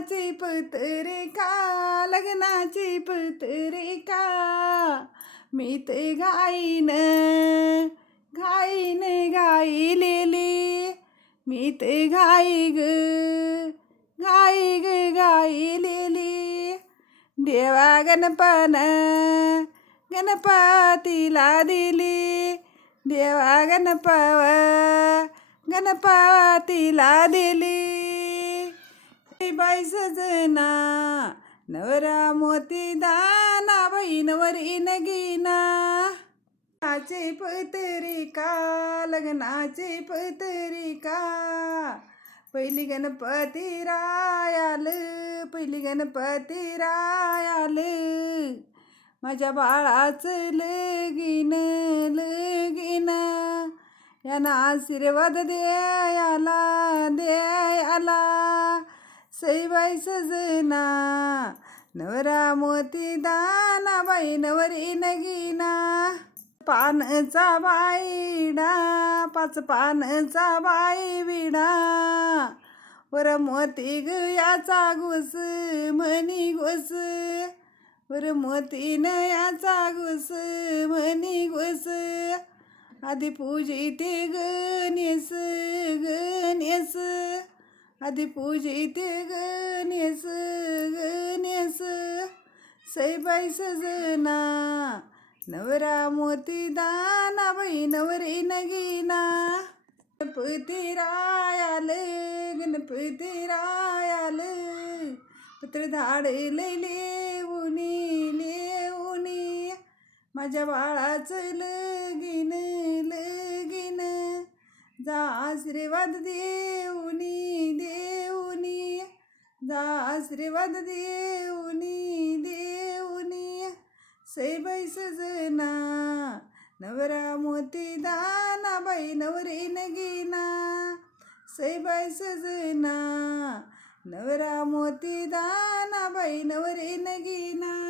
लग्नाची पत्रिका लग्नाची पत्रिका मी ते घाईन घाईन गाईलेली मी ते घाई गाईलेली देवा गणपतीला दिली देवा गणपतीला दिली बाई सजना नवरा मोती दाना बाई नवरी नगीना लग्नाची पत्रिका लग्नाची पत्रिका पहिली गणपती रायाल पहिली गणपती रायाल माझ्या बाळाचं लगीन यानं आशीर्वाद द्यायला सईबाई सजना नवरा मोती दाना बाई नवरी नगीना पानचा बाईडा पाच पानचा बाई विडा वर मोती ग याचा घुस म्हणी घुस वर मोती न याचा घुस म्हणी घुस आधी पूजिते गणेश आधी पूजिते गणेश सईबाई सजना नवरा मोती दाना बाई नवरी नगीना गणपती रायाल पत्र धाड लेऊनी माझ्या बाळाचं लगीन जा आशीर्वाद देऊनी जा आशीर्वाद देऊनी सईबाई सजना नवरा मोती दाना बाई नवरी नगीना सईबाई सजना नवरा मोती दाना बाई नवरी नगीना